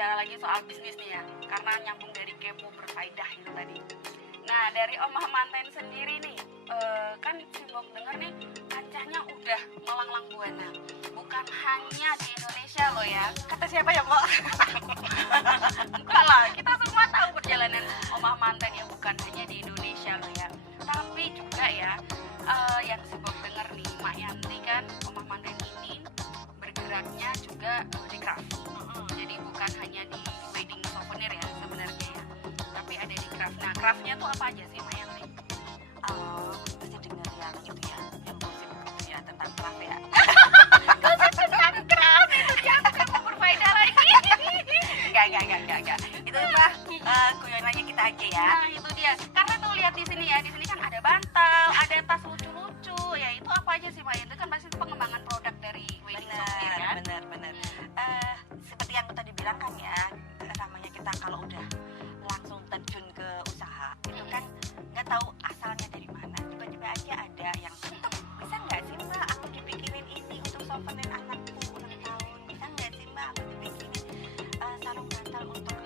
bicara lagi soal bisnis nih ya, karena nyambung dari kepo berfaedah itu tadi. Nah, dari Omah Manten sendiri nih, kan Simbok denger nih kancahnya udah melanglang buana, bukan hanya di Indonesia loh ya. Kata siapa ya, Mbak? Enggak lah, kita semua tahu perjalanan Omah Manten ya, bukan hanya di Indonesia loh ya, tapi juga ya yang Simbok denger nih, Mak Yanti kan Omah Manten ini bergeraknya juga di craft. Jadi bukan hanya di wedding souvenir ya sebenarnya ya, tapi ada di craft. Nah, craftnya tuh apa aja sih, Mak Yanti? Pasti dengar yang itu ya, yang gosip itu ya tentang craft ya. Gosip tentang craft itu jangan kamu berfaedah lagi. Enggak. Itu mah guyonannya kita aja ya. Nah, itu dia. Karena tuh lihat di sini ya, di sini kan ada bantal, ada tas lucu-lucu. Ya itu apa aja sih, Mak Yanti? Kan pasti pengembangan produk dari wedding souvenir kan? Benar. Seperti yang tadi bilang kan ya, namanya kita kalau udah langsung terjun ke usaha itu kan nggak tahu asalnya dari mana. Tiba-tiba aja ada yang bisa nggak sih Mbak aku dibikinin ini untuk souvenir anakku ulang tahun, bisa nggak sih Mbak aku dibikinin sarung bantal untuk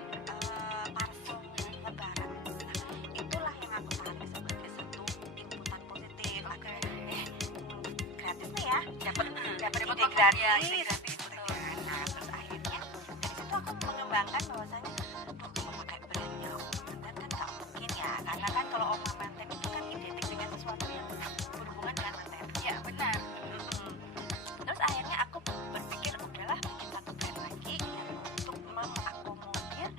parcel lebaran. Nah, itulah yang aku tarik sebagai satu inputan positif. Gratis nih ya, dapat ide gratis. Nah, terus akhirnya dari situ aku mengembangkan bahwasanya kalau pakai brandnya Oma Manten kan nggak mungkin ya, karena kan kalau Oma Manten itu kan identik dengan sesuatu yang berhubungan dengan manten. Ya benar. Terus akhirnya aku berpikir udahlah bikin satu brand lagi yang untuk mengakomodir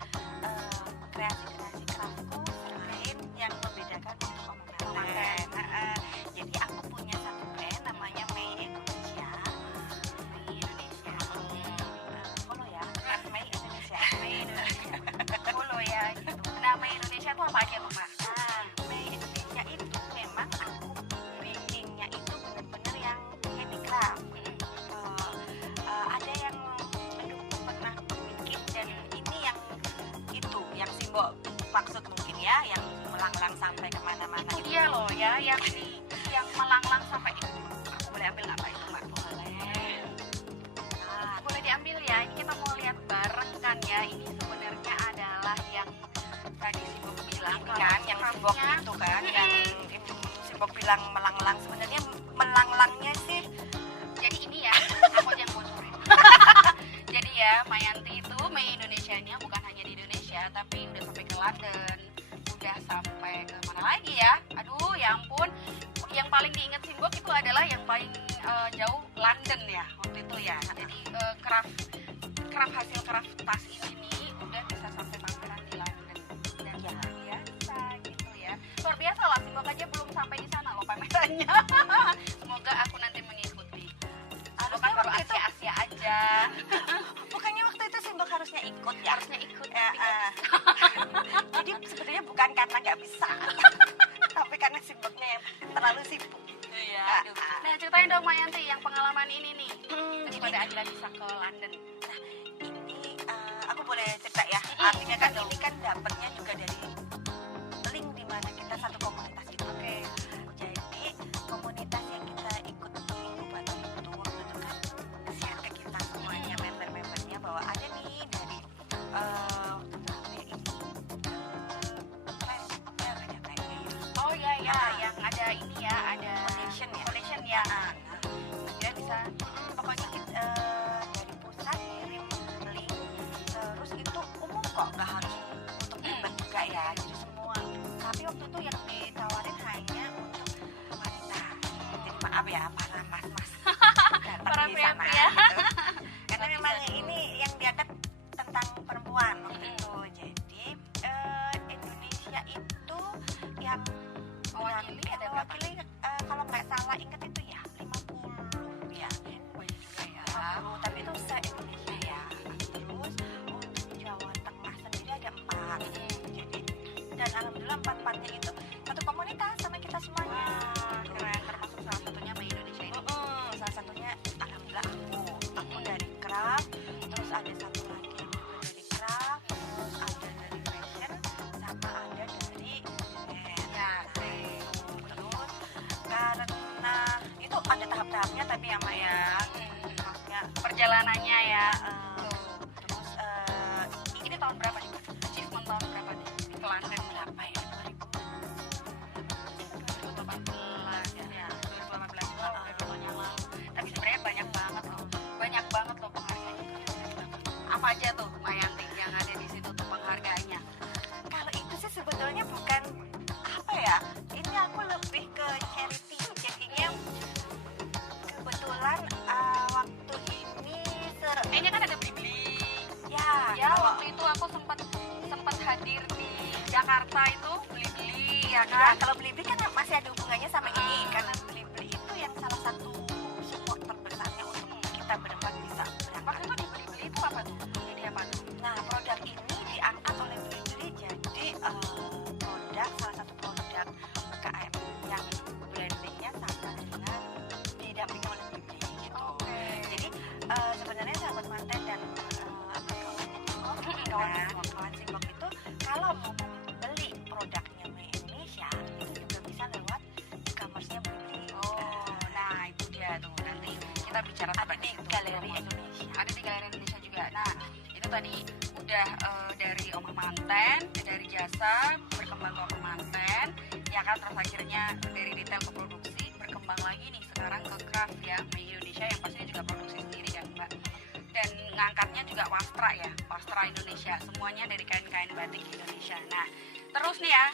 kreasi-kreasi craftku selain yang membedakan untuk Oma Manten. Jadi aku punya satu brand namanya Mei Indonesia. Follow ya, Mei Indonesia. Follow ya gitu. Nah, Mei Indonesia tuh apa aja tuh, Mbak? Nah, Mei Indonesia itu memang aku bikinnya itu benar-benar yang handicraft. Ada yang belum pernah bikin dan ini yang itu yang simbol maksud mungkin ya, yang melanglang sampai kemana-mana Itu dia loh ya, yang melanglang sampai itu. Aku boleh ambil nggak, Mbak, itu, Mbak? Boleh. Nah, Boleh diambil ya. Ini kita mau lihat bareng kan ya. Ini sebenarnya adalah yang tadi Simbok bilang ini kan yang simbok craftnya- itu kan yang simbok bilang melanglang, sebenarnya melanglangnya sih Jadi ini ya, aku aja yang bocorin. Jadi ya, Mayanti itu Mei Indonesianya bukan hanya di Indonesia, tapi udah sampai ke London, udah sampai ke mana lagi ya? Aduh, ya ampun. Yang paling diingat Simbok itu adalah yang paling jauh London ya waktu itu ya. Jadi craft hasil craft tas ini nih udah bisa sampai pameran di London. Dan Ya. luar biasa gitu ya. Luar biasa lah, Simbok aja belum sampai di sana loh pamerannya. Semoga aku nanti mengikuti. Aku kan baru waktu itu Asia aja. bukannya waktu itu simbok harusnya ikut ya. Harusnya ikut. Ya, tapi nggak bisa. jadi sebenarnya bukan karena nggak bisa, tapi karena simboknya yang terlalu sibuk. Iya. aduh. Nah, ceritain dong Mayanti yang pengalaman ini nih. Daripada Jadi Adila bisa ke London. ini aku boleh cerita ya. Artinya kan ini kan dapatnya juga dari link di mana kita satu komunitas itu. Oke. Jadi komunitas yang kita ikut inkubator itu waktu itu kan share ke kita semuanya, member-membernya, bahwa ada nih dari Oh iya ya, yang ada ini ya, ada Connection ya. Connection ya. dia bisa pokoknya kita dari pusat kirim link, terus itu umum kok, nggak harus untuk member juga ya, jadi semua. Tapi waktu itu yang ditawarin hanya untuk wanita, jadi maaf ya para mas-mas datang Para di pria-pria. sana gitu. Karena memang ini yang diangkat tentang perempuan waktu itu. Jadi Indonesia itu yang Mewakili ada berapa? mewakili, kalau nggak salah ingat itu ya 50 ya. Banyak juga ya. 50, tapi itu se-Indonesia ya. Terus untuk Jawa Tengah sendiri ada 4. Jadi dan alhamdulillah 4-4-nya itu satu komunitas sama kita semuanya. Wah, keren. Termasuk salah satunya Mei Indonesia ini. Salah satunya alhamdulillah aku dari craft, terus ada satu lagi yang juga dari craft, terus ada dari fashion, sama ada dari desain. Ya, Terus karena itu ada tahap-tahapnya tapi ya Maya, maksudnya perjalanannya ya. terus tahun berapa nih? Achievement tahun berapa nih? Ke London berapa ya? 2018 ya. 2018 udah 2 tahun yang lalu. Tapi sebenarnya banyak banget loh penghargaannya. Apa aja tuh Mayanti yang ada di situ tuh penghargaannya? Kalau itu sih sebetulnya bukan apa ya, ini aku lebih ke charity. Jadinya kebetulan waktu ini Kayaknya kan ada Blibli. ya Ya waktu itu aku sempat hadir di Jakarta itu Blibli ya ya, kan. kalau Blibli kan masih ada hubungannya sama ini, karena Blibli itu yang salah satu support terbesarnya untuk kita berempat bisa Waktu berangkat. itu di Blibli itu apa tuh? Jadi apa tuh? Nah, produk ini diangkat oleh Blibli jadi produk, salah satu produk UKM yang brandingnya sama dengan didampingi oleh Blibli gitu. Jadi sebenarnya sahabat manten dan kawan Simbok itu kalau mau beli produknya Made in Indonesia itu juga bisa lewat e-commerce-nya Blibli. Nah itu dia tuh nanti kita bicara Ada tentang di itu. Galeri Indonesia. Ada di Galeri Indonesia juga. Nah itu tadi udah dari Oma Manten, dari jasa berkembang ke Oma Manten, ya kan, terus akhirnya dari retail ke produksi, berkembang lagi nih sekarang ke craft ya, Made in Indonesia yang pastinya juga produksi sendiri kan Mbak. Dan ngangkatnya juga wastra ya, wastra Indonesia, semuanya dari kain-kain batik Indonesia. Nah terus nih ya,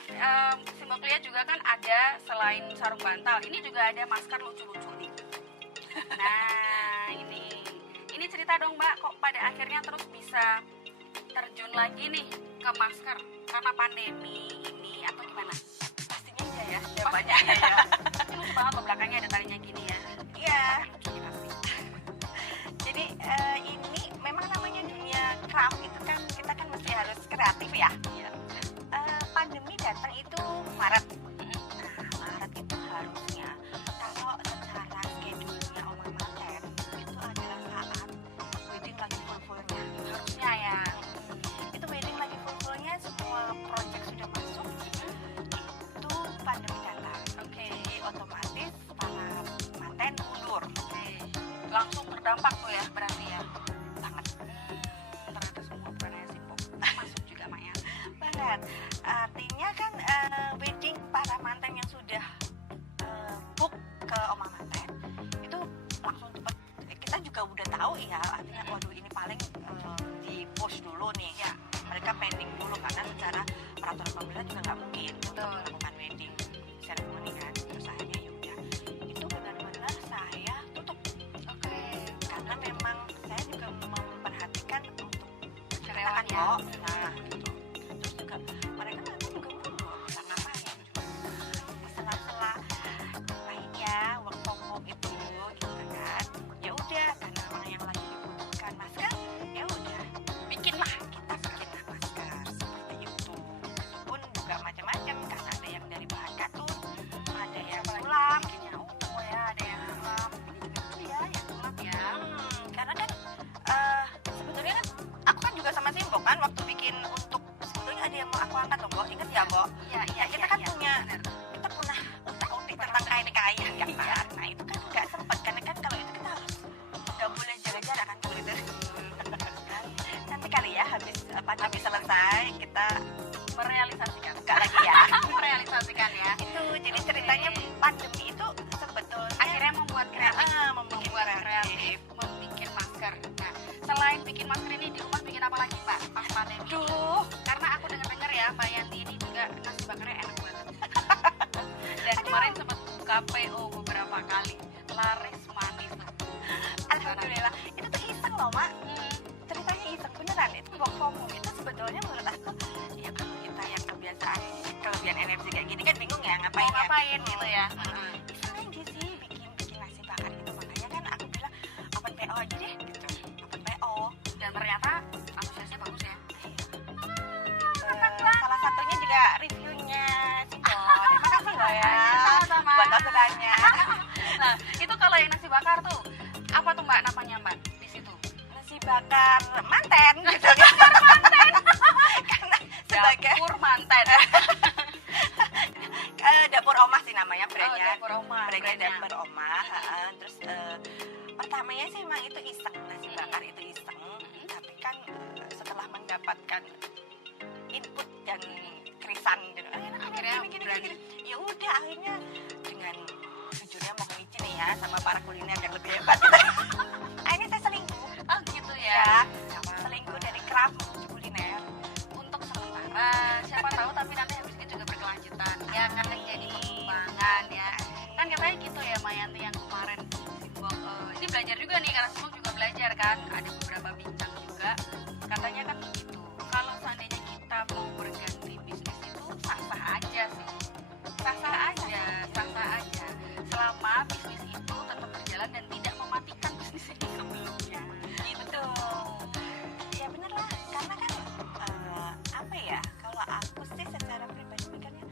Simbok lihat juga kan ada selain sarung bantal, ini juga ada masker lucu-lucu nih. Nah ini cerita dong Mbak, kok pada akhirnya terus bisa terjun lagi nih ke masker karena pandemi ini atau gimana? Pastinya iya ya, Jawabannya jawabannya ya. Ini lucu banget loh, belakangnya ada talinya gini ya. iya. Lucu nih pasti. Jadi ini memang namanya dunia craft itu kan kita kan mesti harus kreatif ya. Iya. Pandemi datang itu Maret. Nah, Maret itu harusnya kalau secara schedule-nya Oma Manten itu adalah saat wedding lagi full-fullnya. Harusnya ya. Itu wedding lagi full-fullnya, semua project sudah masuk. Itu pandemi datang. Oke. Jadi otomatis para manten mundur. Oke. Langsung terdampak tuh ya berarti ya. Banget. Ternyata semua bukan hanya Simbok masuk juga Maya. Banget. Artinya kan wedding para manten yang sudah book ke Oma Manten itu langsung cepat. Kita juga udah tahu ya, artinya waduh ini paling di push dulu nih ya. Mereka pending dulu karena secara peraturan pemerintah juga nggak mungkin untuk Betul. melakukan wedding ceremony kan. Terus akhirnya ya udah itu benar-benar saya tutup Oke. karena memang saya juga memperhatikan untuk Karyawan ya. kok. Nah, gitu. Terus juga mereka nanti juga mundur bisa ngapain juga. Di sela-sela lainnya work from home itu gitu kan. Ya udah karena memang yang lagi dibutuhkan masker, ya udah bikinlah kita bikinlah masker seperti itu. Itu pun juga macam-macam karena ada yang dari bahan katun, ada yang sulam. Bikinnya ya, ada yang sulam. Ini juga lucu ya, yang sulam ya. Karena kan sebetulnya kan aku kan juga sama Simbok kan waktu bikin untuk sebetulnya ada yang mau aku angkat loh Mbok, inget ya Mbok? Iya, iya, Kita kan punya benar. kita pernah utak-utik tentang kain-kain kan. Nah itu kan nggak sempat karena kan kalau itu kita harus nggak boleh jaga-jaga kan kalau itu. Nanti kali ya habis selesai kita Merealisasikan. buka lagi ya. Merealisasikan ya. Itu jadi ceritanya pandemi itu sebetulnya Akhirnya membuat kreatif. membuat kreatif. Membikin masker. Nah, selain bikin masker ini di rumah bikin apa lagi Mbak pas pandemi? Duh, Karena aku dengar ya Mbak Yanti ini juga nasi bakarnya enak banget. Dan kemarin sempat buka PO beberapa kali, laris manis tuh. alhamdulillah. Itu tuh iseng loh Mak. Ceritanya iseng beneran. Itu work from home itu sebetulnya menurut aku ya kalau kita yang kebiasaan kelebihan energi kayak gini kan bingung ya ngapain Mau ngapain ya. gitu ya? Iseng aja sih bikin nasi bakar gitu, makanya kan aku bilang open PO aja deh gitu, open PO. Dan ternyata antusiasnya bagus ya. Salah satunya juga reviewnya Simbok. Terima kasih loh ya Sama-sama. buat orderannya. Nah, itu kalau yang nasi bakar tuh apa tuh Mbak namanya Mbak di situ? Nasi bakar manten gitu kan. Karena sebagai Dapur Manten. dapur Oma sih namanya brandnya. Dapur Oma. Brandnya brandnya. dapur Oma. Terus pertamanya sih emang itu iseng, nasi bakar itu iseng. Tapi kan setelah mendapatkan input yang krisan gitu. Akhirnya berani. Ya udah akhirnya dengan jujurnya mau micin nih ya sama para kuliner yang lebih hebat. Akhirnya saya selingkuh. Oh gitu Ya, ya. selingkuh dari craft menuju kuliner. Untuk sementara siapa tahu tapi nanti habis itu juga berkelanjutan ya kan jadi perkembangan ya kan katanya gitu ya Mayanti yang kemarin Simbok ini belajar juga nih karena Simbok juga belajar kan ada beberapa bincang juga katanya kan gitu kalau seandainya kita mau berganti bisnis itu sah-sah aja sih sah-sah aja selama bisnis itu tetap berjalan dan tidak mematikan bisnis ini sebelumnya gitu. Ya bener lah, karena kan apa ya, kalau aku sih secara pribadi mikirnya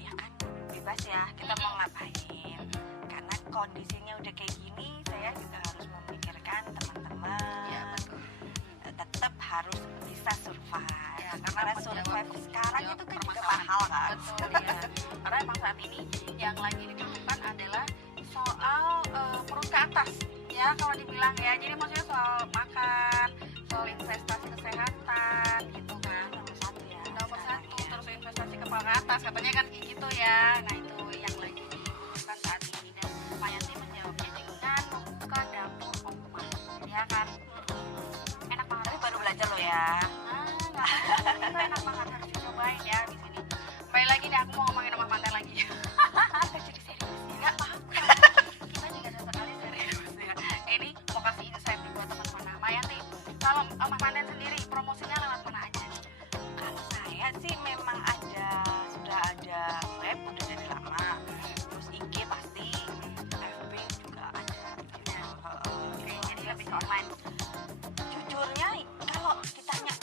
ya kan bebas ya kita mau ngapain, karena kondisinya udah kayak gini saya juga harus memikirkan teman-teman Ya betul. tetap harus bisa survive Ya, karena menjawab- survive sekarang menjawab itu kan juga permasalahan. mahal kan. Betul ya. Karena emang saat ini yang lagi diperlukan adalah soal perut ke atas. Ya kalau dibilang ya. Jadi maksudnya soal makan, soal investasi kesehatan gitu kan. Nomor satu ya Nomor sekarang satu ya. terus investasi kepala ke atas katanya kan kayak gitu ya. Nah itu yang lagi diperlukan saat ini dan Mayanti menjawabnya dengan membuka dapur Oma. Ya kan. Enak banget. Tapi baru belajar loh ya. Itu enak banget harus dicobain ya di sini. Kembali lagi deh aku mau ngomongin rumah mantan lagi. Apa jadi serius ya? Enggak apa-apa. Kita juga sesekali serius ya. Ini mau kasih insight nih buat teman-teman. Nah, Mayanti, kalau rumah mantan sendiri promosinya lewat mana aja nih? Kalau saya sih memang sudah ada web udah dari lama, terus IG pasti, FB juga ada gitu. Oke, jadi lebih ke online. Jujurnya kalau ditanya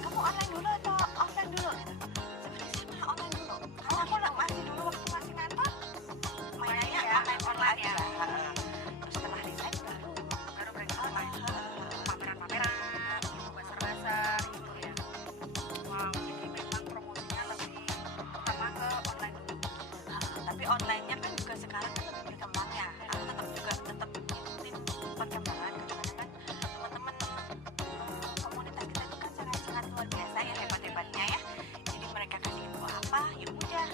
kamu online dulu atau offline dulu gitu, sebenarnya saya malah online dulu. Karena aku masih dulu waktu masih ngantor mainannya Ya, online ya. aja. Terus setelah resign baru Baru online. Pameran-pameran, gitu, bazar-bazar gitu ya. Wow, jadi memang promosinya lebih utama ke online dulu. Tapi online-nya kan juga sekarang kan lebih berkembang ya. Aku tetap ngikutin perkembangan karena kan teman-teman komunitas kita itu kan sangat luar biasa ya, hebat-hebatnya ya. Jadi mereka kasih info apa, ya udah.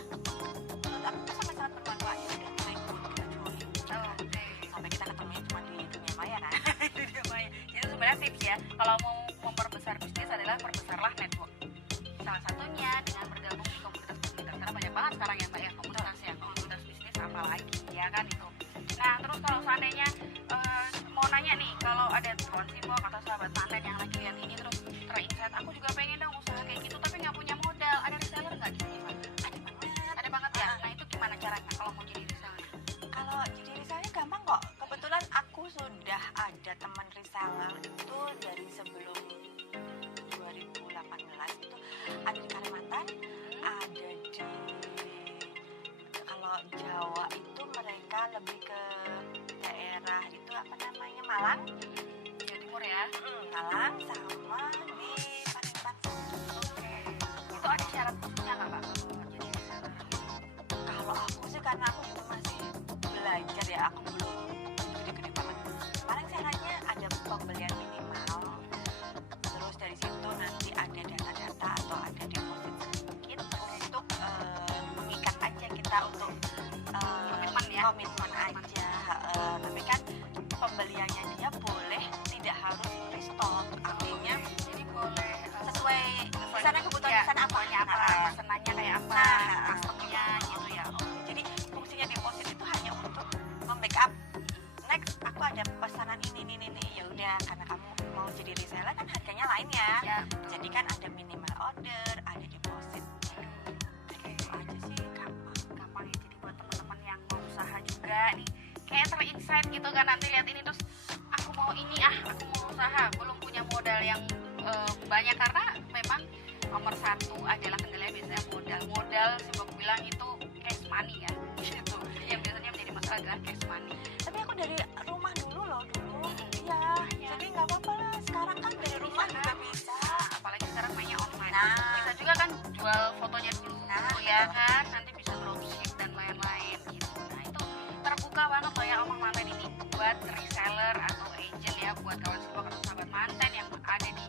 Menurut aku itu sangat-sangat bermanfaat ya udah kita ikut, kita join. Oke. Sampai kita ketemunya cuma di dunia maya kan. Dunia maya. Jadi sebenarnya tips ya, kalau mau memperbesar bisnis adalah perbesarlah network. Salah satunya dengan bergabung di komunitas-komunitas karena banyak banget sekarang ya Mbak ya komunitas bisnis apalagi ya kan itu. Nah terus kalau seandainya mau nanya nih kalau ada kawan Simbok atau sahabat mantan yang lagi lihat ini terus terinsight aku juga pengen dong usaha kayak gitu tapi nggak punya modal ada reseller nggak di sini Mbak? Ada banget ya. Nah itu gimana caranya kalau mau jadi reseller? Kalau jadi reseller gampang kok. Kebetulan aku sudah ada teman reseller itu dari sebelum 2018 itu ada di Kalimantan, ada di kalau Jawa itu mereka lebih ke daerah itu apa namanya Malang, Jawa Timur ya. Malang sama di Palembang. Oke. Itu ada syarat khususnya nggak Mbak? Kalau jadi reseller? Kalau aku sih karena aku juga masih belajar ya, aku belum gede-gede banget. Paling syaratnya ada pembelian minimal. Terus dari situ nanti ada data-data atau ada deposit sedikit untuk mengikat aja kita untuk Komitmen ya? komitmen aja. Tapi kan pembeliannya dia boleh tidak harus restock. Artinya Jadi boleh sesuai misalnya kebutuhan ya, pesan apa. kebutuhannya apa, Nah, pesenannya kayak apa, Nah. customnya gitu ya. jadi fungsinya deposit itu hanya untuk membackup. Next aku ada pesanan ini. Ya udah karena kamu mau jadi reseller kan harganya lain ya. Ya, Jadi kan ada minimal order, ada deposit. Kayak gitu aja sih gampang. gampang ya. Jadi buat teman-teman yang mau usaha juga nih, kayak terinsight gitu kan nanti lihat ini terus aku mau ini aku mau usaha, belum punya modal yang banyak karena memang nomor satu adalah kendalanya biasanya modal Simbok bilang itu cash money ya gitu. Yang biasanya menjadi masalah adalah cash money. Tapi aku dari rumah dulu loh dulu. Iya. Jadi nggak apa-apa lah. Sekarang kan dari rumah juga bisa. Apalagi sekarang mainnya online. Nah. Bisa juga kan jual fotonya dulu Nah, ya betul. kan, nanti bisa dropship dan lain-lain gitu. Nah itu terbuka banget loh ya omong mantan ini buat reseller atau agent ya, buat kawan Simbok atau sahabat mantan yang ada di